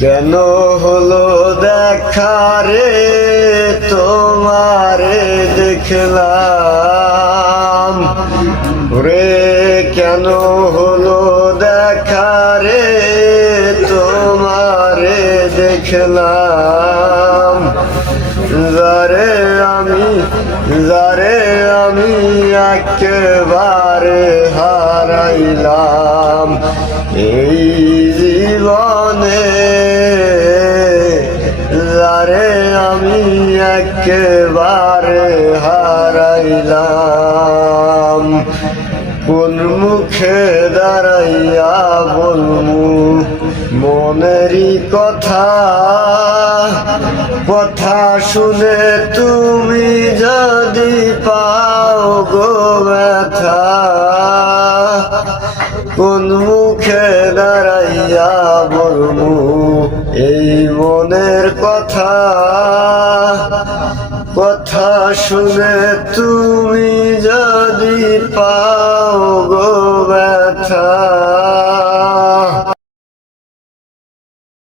কেন হলো দেখা রে তোমারে দেখলাম রে, কেন হলো দেখা রে তোমারে দেখলাম, যারে আমি একেবারে হারাইলাম এই জীবনে, যারে আমি একেবারে হারাইলাম। কোন মুখে দাঁড়াইয়া বলমু মনেরই কথা, কথা শুনে তুমি যদি পাও গো ব্যথা, কোন মুখে দাঁড়াইয়া বলমু এই মনের কথা, কথা শুনে তুমি যদি পাও গো ব্যথা।